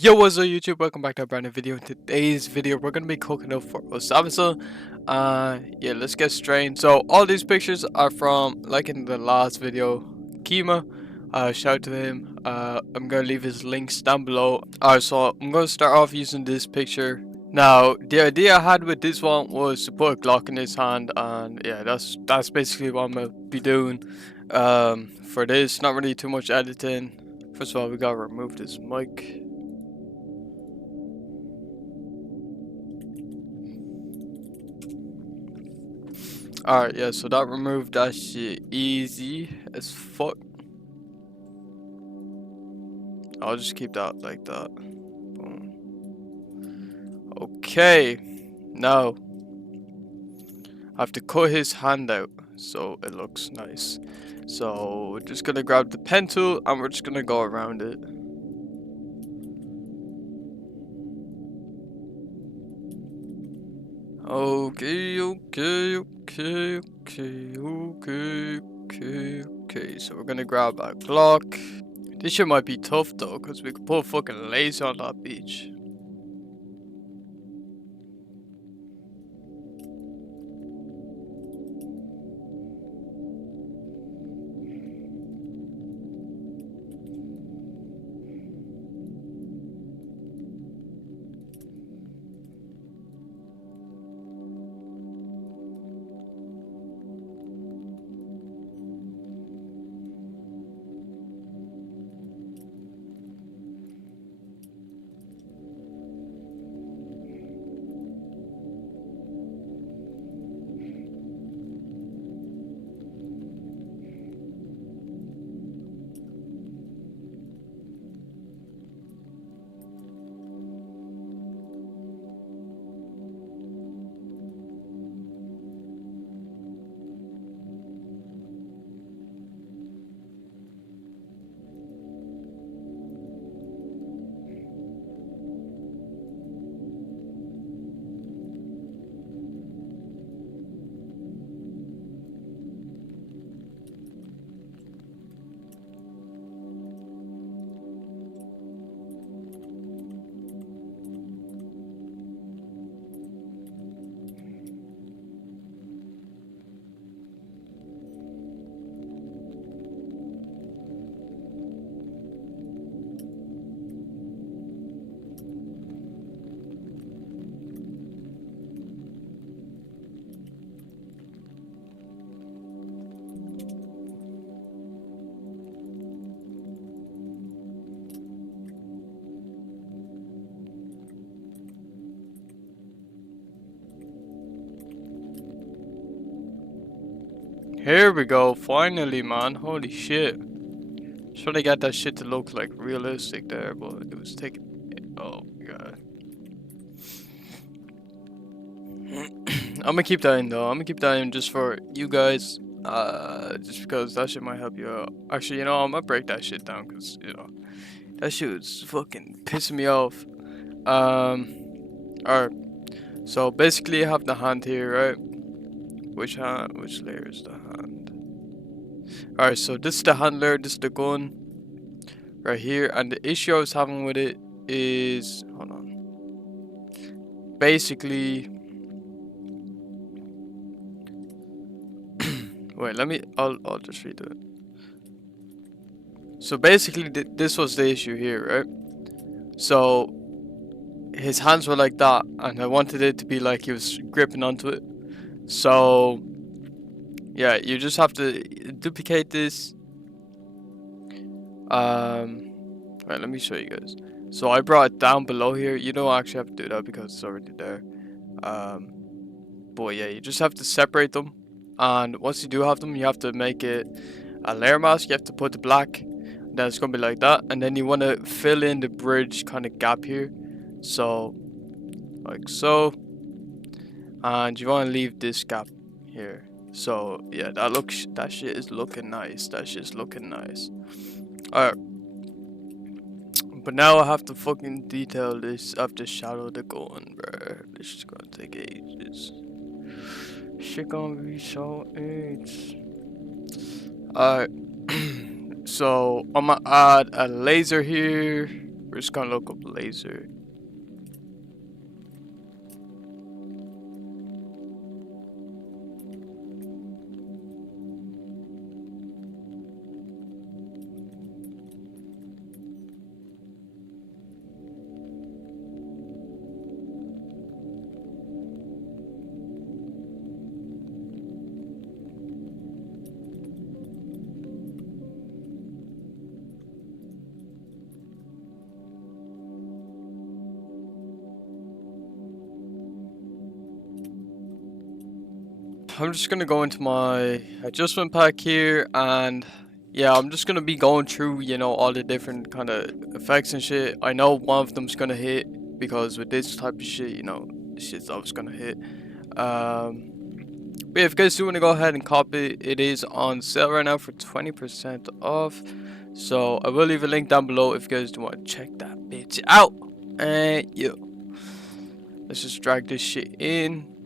Yo, what's up YouTube? Welcome back to a brand new video. In today's video, we're going to be cooking up for Osamasa. Yeah, let's get straight. So, all these pictures are from, like in the last video, Kima. Shout out to him. I'm going to leave his links down below. Alright, so I'm going to start off using this picture. Now, the idea I had with this one was to put a Glock in his hand, and yeah, that's basically what I'm going to be doing. For this, not really too much editing. First of all, we got to remove this mic. Alright, yeah, so that removed that shit easy as fuck. I'll just keep that like that. Boom. Okay, now I have to cut his hand out so it looks nice. So we're just gonna grab the pen tool and we're just gonna go around it. Okay. So we're gonna grab a Glock. This shit might be tough though, cause we could put a fucking laser on that beach. Here we go, finally, man. Holy shit. Should I get that shit to look like realistic there, but it was taking. Oh my god. I'm gonna keep that in though. I'm gonna keep that in just for you guys. Just because that shit might help you out. Actually, I'm gonna break that shit down because, that shit was fucking pissing me off. Alright. So basically, I have the hand here, right? Which layer is the hand? Alright, so this is the hand layer, this is the gun right here, and the issue I was having with it is, hold on. Basically, wait, I'll just redo it. So basically, this was the issue here, right? So his hands were like that, and I wanted it to be like he was gripping onto it. So yeah, you just have to duplicate this. Right, let me show you guys. So I brought it down below here. You don't actually have to do that because it's already there. But yeah, you just have to separate them. And once you do have them, you have to make it a layer mask. You have to put the black. Then it's gonna be like that. And then you want to fill in the bridge kind of gap here. So, like so. And you want to leave this gap here. So yeah, that shit is looking nice. That shit's looking nice. Alright. But now I have to fucking detail this. I have to shadow the gun, bruh. This is gonna take ages. Shit gonna be so ages. Alright. So I'm gonna add a laser here. We're just gonna look up laser. I'm just gonna go into my adjustment pack here, and yeah, I'm just gonna be going through, you know, all the different kind of effects and shit. I know one of them's gonna hit because with this type of shit, you know, shit's always gonna hit. But yeah, if you guys do want to go ahead and copy it is on sale right now for 20% off. So I will leave a link down below if you guys do want to check that bitch out. And yeah, let's just drag this shit in.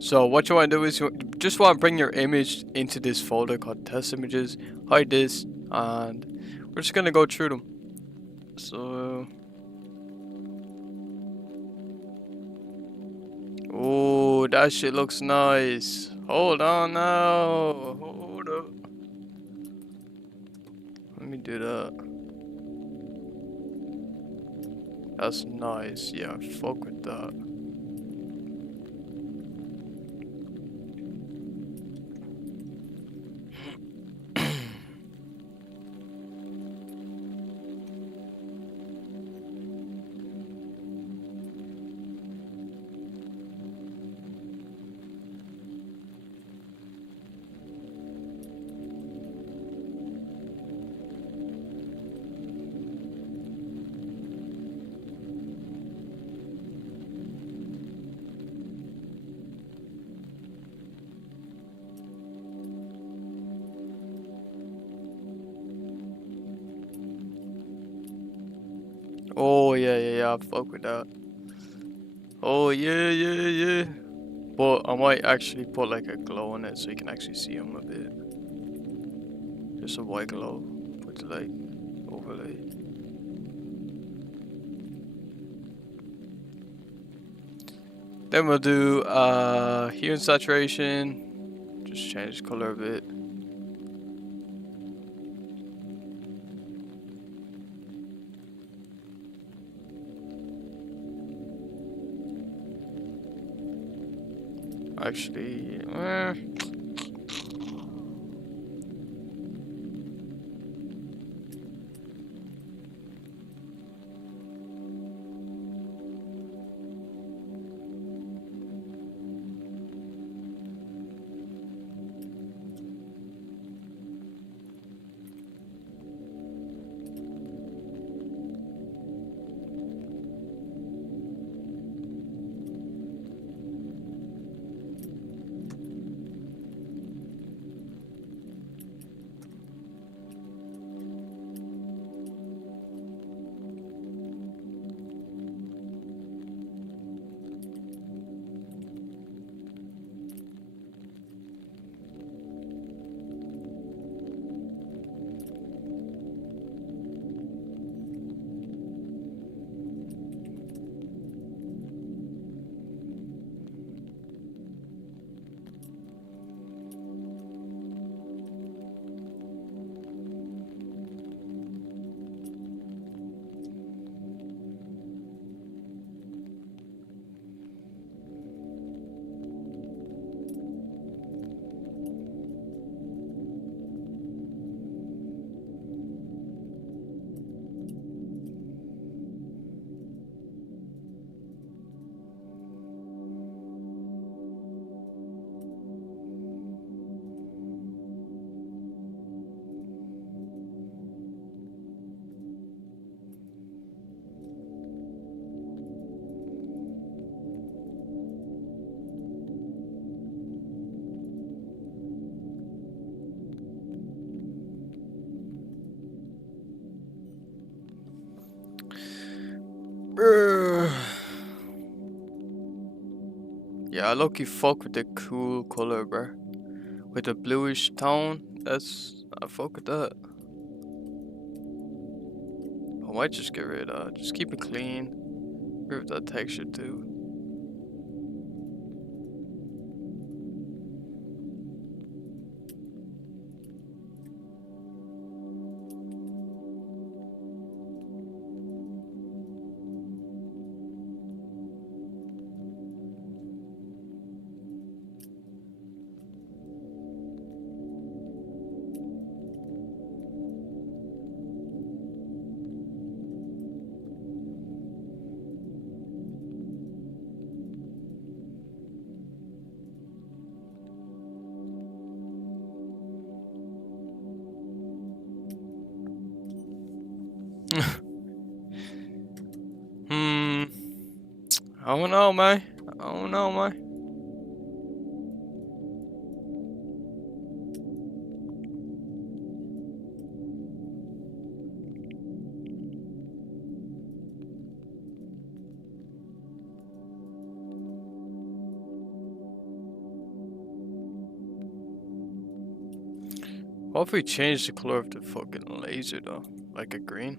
So what you want to do is you just want to bring your image into this folder called test images, hide this, and we're just gonna go through them. So, oh, that shit looks nice. Hold on now, hold up. Let me do that. That's nice. Yeah, fuck with that. Oh yeah, fuck with that. Oh yeah. But I might actually put like a glow on it so you can actually see him a bit. Just a white glow with the like overlay. Then we'll do hue and saturation. Just change the color a bit. Actually, yeah, I low-key fuck with the cool color, bruh. with a bluish tone. I fuck with that. I might just get rid of that. Just keep it clean. Remove that texture too. I don't know, man. I don't know, man. What if we change the color of the fucking laser though? Like a green?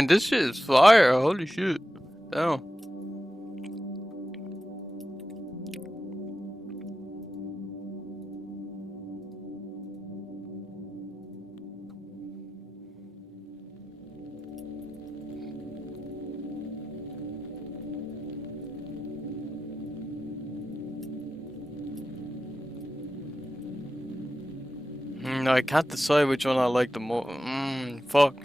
And this shit is fire. Holy shit. Damn. I can't decide which one I like the most. Fuck.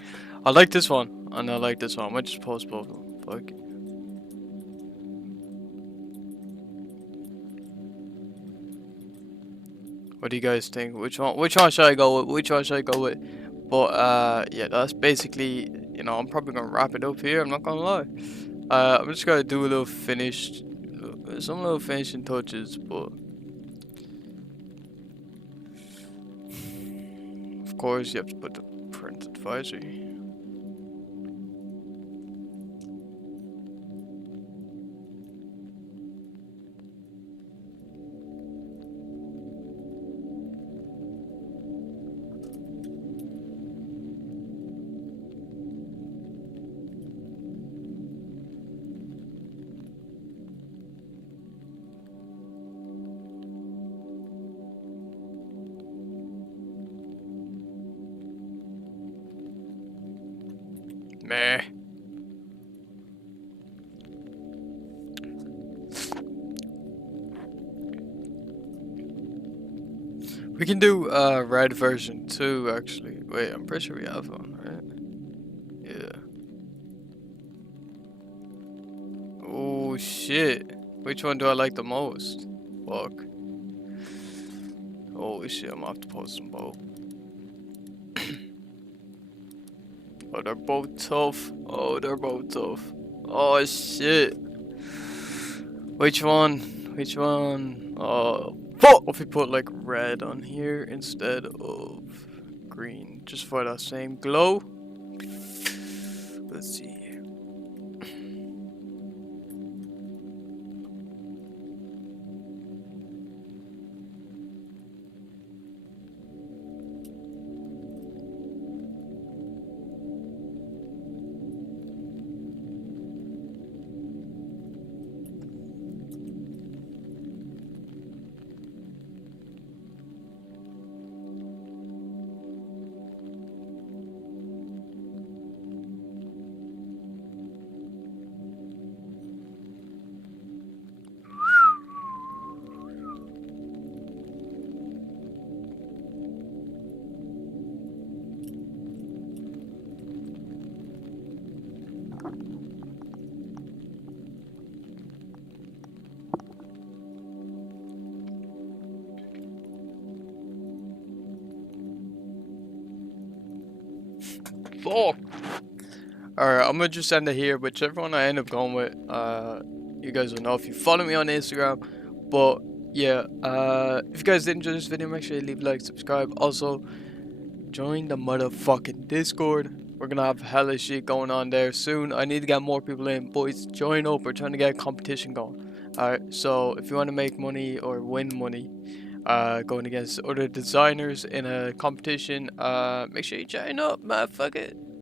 I like this one, and I like this one. I might just post both of them. Fuck. What do you guys think? Which one should I go with? Which one should I go with? But yeah, that's basically, you know, I'm probably gonna wrap it up here. I'm not gonna lie. I'm just gonna do a little some little finishing touches, but of course you have to put the print advisory. Meh. We can do red version 2 actually. Wait, I'm pretty sure we have one, right? Yeah. Oh shit. Which one do I like the most? Fuck. Holy shit, I'm gonna have to post them both. Oh, they're both tough. Oh, they're both tough. Oh shit. Which one? Which one? Oh, fuck. What if we put like red on here instead of green, just for that same glow? Let's see. Fuck. Alright, I'm gonna just end it here. Whichever one I end up going with, you guys will know if you follow me on Instagram. But yeah, if you guys did enjoy this video, make sure you leave a like, subscribe. Also, join the motherfucking Discord. We're gonna have hella shit going on there soon. I need to get more people in. Boys, join up. We're trying to get a competition going. Alright, so if you want to make money or win money, going against other designers in a competition, make sure you join up, motherfucker.